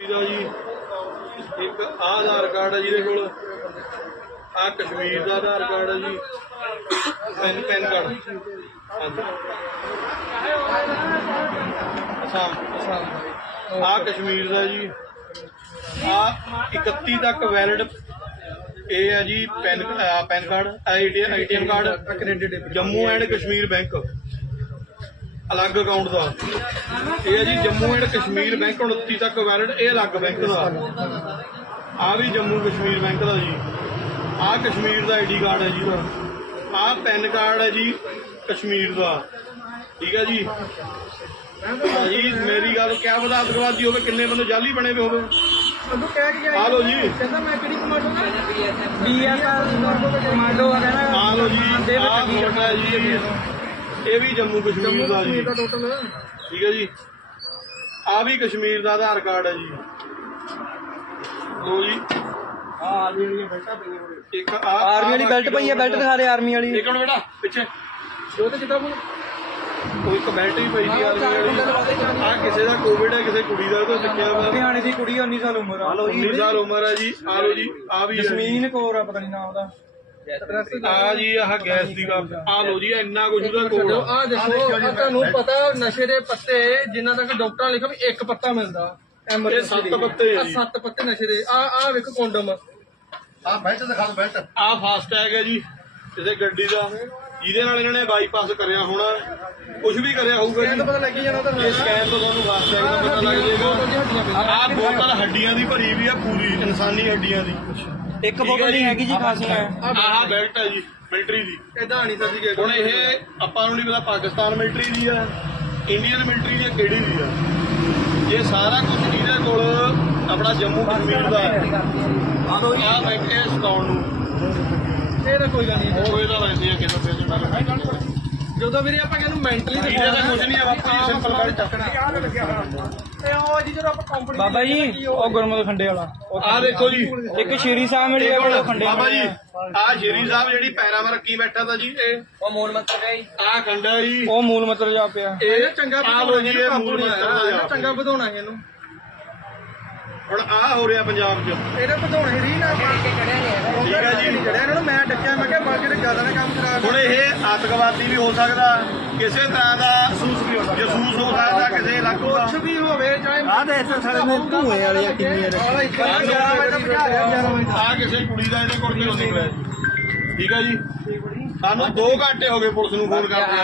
ਦਾ ਜੀ, ਇੱਕ ਆਧਾਰ ਕਾਰਡ ਹੈ ਜਿਹਦੇ ਕੋਲ। ਆ ਕਸ਼ਮੀਰ ਦਾ ਆਧਾਰ ਕਾਰਡ ਹੈ ਜੀ। PAN PAN card. ਹਾਂਜੀ। ਅਸਾਮ ਅਸਾਮ। ਆ ਕਸ਼ਮੀਰ ਦਾ ਜੀ। ਆ 31 ਤੱਕ ਵੈਲਿਡ ਇਹ ਹੈ ਜੀ, PAN PAN card ATM card, Jammu and Kashmir bank. ਅਲੱਗ ਅਕਾਊਂਟ ਦਾ। ਇਹ ਹੈ ਜੀ ਜੰਮੂ ਐਂਡ ਕਸ਼ਮੀਰ ਬੈਂਕ 29 ਤੱਕ ਵੈਲਿਡ ਇਹ ਅਲੱਗ ਬੈਂਕ ਦਾ। ਆ ਵੀ ਜੰਮੂ ਕਸ਼ਮੀਰ ਬੈਂਕ ਦਾ ਜੀ। ਆ ਕਸ਼ਮੀਰ ਦਾ ਆਈਡੀ ਕਾਰਡ ਹੈ ਜੀ ਦਾ ਆ ਪੈਨ ਕਾਰਡ ਹੈ ਜੀ ਕਸ਼ਮੀਰ ਦਾ। ਠੀਕ ਹੈ ਜੀ। ਜੀ ਮੇਰੀ ਗੱਲ ਕਿਆ ਪਤਾ ਅਤਰਵਾਦੀ ਹੋਵੇ ਕਿੰਨੇ ਬੰਦੇ ਜਾਲੀ ਬਣੇ ਹੋਏ ਹੋਵੇ। ਉਹਨੂੰ ਕਹਿ ਕੇ ਆ ਲਓ ਜੀ। ਕਹਿੰਦਾ ਮੈਂ ਕਿਹੜੀ ਕਮਾਂਡੋ ਦਾ ਬੀਐਸਆਰ ਕਮਾਂਡੋ ਆ ਕਹਿੰਦਾ। ਆ ਲਓ ਜੀ ਆ ਹੈ ਜੀ। ਇਹ ਵੀ ਜੰਮੂ ਕਸ਼ਮੀਰ ਦਾ ਜੀ। ਦਾ ਟੋਟਲ ਠੀਕ ਹੈ ਜੀ। ਆ ਵੀ ਕਸ਼ਮੀਰ ਦਾ ਆਧਾਰ ਕਾਰਡ ਹੈ ਜੀ। ਲੋ ਜੀ। ਆ ਆਰਮੀ ਵਾਲੀਆਂ ਬੈਠਾ ਪਈਆਂ ਹੋਏ ਇੱਕ ਆ ਆਰਮੀ ਵਾਲੀ ਬੈਲਟ ਪਈ ਹੈ ਬੈਲਟ ਦਿਖਾ ਦੇ ਆਰਮੀ ਵਾਲੀ। ਇੱਕ ਮਿੰਟ ਬੇਟਾ ਪਿੱਛੇ। ਜੋ ਤੇ ਹੁਣ? ਕੋਈ ਇੱਕ ਬੈਲਟ ਵੀ ਪਈ ਸੀ ਆਰਮੀ ਵਾਲੀ। ਆ ਕਿਸੇ ਦਾ ਕੋਵਿਡ ਹੈ ਕਿਸੇ ਕੁੜੀ ਦਾ ਤਾਂ ਸਿੱਖਿਆ ਵਾ। ਲੁਧਿਆਣੇ ਦੀ ਕੁੜੀ 19 ਸਾਲ ਉਮਰ ਆ। 19 ਸਾਲ ਉਮਰ ਹੈ ਜੀ। ਆ ਲੋ ਜੀ ਆ ਵੀ ਜੀ। ਜਸਮੀਨ ਕੌਰ ਆ ਪਤਾ ਨਹੀਂ ਨਾਮ ਉਹਦਾ। ਆ ਜੀ ਆਹ ਗੈਸ ਦੀ ਕੱਪ ਆ ਲੋ ਜੀ ਇੰਨਾ ਕੁਝ ਉਹਦਾ ਕੋਲ ਆ। ਆ ਦੇਖੋ ਆ ਤੁਹਾਨੂੰ ਪਤਾ ਨਸ਼ੇ ਦੇ ਪੱਤੇ ਜਿਨ੍ਹਾਂ ਤੱਕ ਡਾਕਟਰਾਂ ਲਿਖਿਆ ਵੀ ਇੱਕ ਪੱਤਾ ਮਿਲਦਾ। ਇਹ ਸੱਤ ਪੱਤੇ ਆ ਆ ਜੀ। ਸੱਤ ਪੱਤੇ ਨਸ਼ੇ ਦੇ। ਆ ਆ ਵੇਖੋ ਕੋਂਡਮ ਆ ਫਾਸਟ ਟੈਗ ਹੈ ਜੀ ਕਿਸੇ ਗੱਡੀ ਦਾ। ਜਿਹਦੇ ਨਾਲ ਇਹਨਾਂ ਨੇ ਬਾਈਪਾਸ ਕਰਿਆ ਹੋਣਾ। ਕੁਝ ਵੀ ਕਰਿਆ ਹੋਊਗਾ ਜੀ। ਪਤਾ ਲੱਗੀ ਜਾਣਾ ਤਾਂ ਇਹ ਸਕੈਨ ਤੋਂ ਤੁਹਾਨੂੰ ਫਾਸਟ ਟੈਗ ਦਾ ਪਤਾ ਲੱਗ ਜਾਏਗਾ। ਆਹ ਬੋਤਲ ਹੱਡੀਆਂ ਦੀ ਭਰੀ ਵੀ ਆ ਪੂਰੀ ਇਨਸਾਨੀ ਹੱਡੀਆਂ ਦੀ। ਇੱਕ ਬੋਤਲ ਨਹੀਂ ਹੈਗੀ ਜੀ ਖਾਸੀਆਂ ਆਹ ਬੈਲਟ ਹੈ ਜੀ ਮਿਲਟਰੀ ਦੀ। ਇਦਾਂ ਨਹੀਂ ਸਰ ਜੀ ਹੁਣ ਇਹ ਆਪਾਂ ਨੂੰ ਨਹੀਂ ਪਤਾ ਪਾਕਿਸਤਾਨ ਮਿਲਟਰੀ ਦੀ ਆ ਇੰਡੀਅਨ ਮਿਲਟਰੀ ਦੀ ਆ, ਕਿਹੜੀ ਦੀ ਆ। ਇਹ ਸਾਰਾ ਕੁਝ ਇਹਦੇ ਕੋਲ ਆਪਣਾ ਜੰਮੂ ਕਸ਼ਮੀਰ ਦਾ ਹੈ। ਆਹ ਬੈਠੇ ਸਤਾਉਣ ਨੂੰ। ਇਹ ਤਾਂ ਕੋਈ ਗੱਲ ਨਹੀਂ। ਉਹ ਇਹਦਾ ਵੈਸੇ ਆ ਕਿੰਨਾ ਪਿਆ ਜੀ ਜਦੋਂ ਵੀਰੇ ਆਪਾਂ ਕਹਿੰਦੇ ਮੈਂਟਲੀ ਇਹਦਾ ਤਾਂ ਕੁਝ ਨਹੀਂ ਆ ਬਾਪੂ ਜੀ ਸਿੰਪਲ ਬੈਲਟ ਤੇ ਜੀ ਜਦੋਂ ਆਪਾਂ ਕੰਪਨੀ ਬਾਬਾ ਜੀ ਉਹ ਗੁਰਮਤ ਖੰਡੇ ਵਾਲਾ। ਆਹ ਦੇਖੋ ਜੀ। ਇੱਕ ਸ਼ੀਰੀ ਸਾਹਿਬ ਮਿਲੀ ਆ ਕੋਲ ਖੰਡੇ ਬਾਬਾ ਜੀ ਆਹ ਸ਼ੇਰੀ ਸਾਹਿਬ ਜਿਹੜੀ ਪੈਰਾਂ 'ਤੇ ਰੱਖੀ ਬੈਠਾ ਤਾ ਜੀ ਇਹ ਉਹ ਮੋਲ ਮੰਤਰ ਹੈ ਆਹ ਖੰਡਾ ਜੀ। ਉਹ ਮੂਲ ਮਤਲਬ ਜਾ ਪਿਆ। ਇਹ ਚੰਗਾ ਲੋ ਜੀ ਇਹ ਮੂਲ ਮੰਤਰ। ਚੰਗਾ ਵਧਾਉਣਾ ਹੈ ਇਹਨੂੰ। ਹੁਣ ਆਹ ਹੋ ਰਿਹਾ ਪੰਜਾਬ 'ਚ। ਇਹਨੇ ਵਧਾਉਣਾ ਹੀ ਨਾ ਠੀਕ ਹੈ ਜੀ। ਜਿਹੜਾ ਇਹਨਾਂ ਨੂੰ ਮੈਂ ਡੱਕਿਆ ਮੈਂ ਕਿਹਾ ਬਾਕੀ ਤੇ ਜ਼ਿਆਦਾ ਨਾ ਕੰਮ ਕਰਾ ਹੁਣ ਇਹ ਆਤੰਕਵਾਦੀ ਵੀ ਹੋ ਸਕਦਾ ਕਿਸੇ ਤਰ੍ਹਾਂ ਦਾ ਜਸੂਸ ਹੋ ਸਕਦਾ ਕਿਸੇ ਇਲਾਕੇ ਦਾ। ਕੁਛ ਵੀ ਹੋਵੇ ਚਾਹੇ ਆਹ ਦੇ ਇੱਥੇ ਸਾਡੇ ਨੇ ਧੂਏ ਵਾਲੀ ਆ ਕਿੰਨੀ ਆ ਕਿਸੇ ਕੁੜੀ ਦਾ ਇਹਦੇ ਕੋਲ ਨਹੀਂ ਜੀ। ਠੀਕ ਹੈ ਜੀ। ਸਾਨੂੰ 2 ਘੰਟੇ ਹੋ ਗਏ ਪੁਲਿਸ ਨੂੰ ਫੋਨ ਕਰਦੇ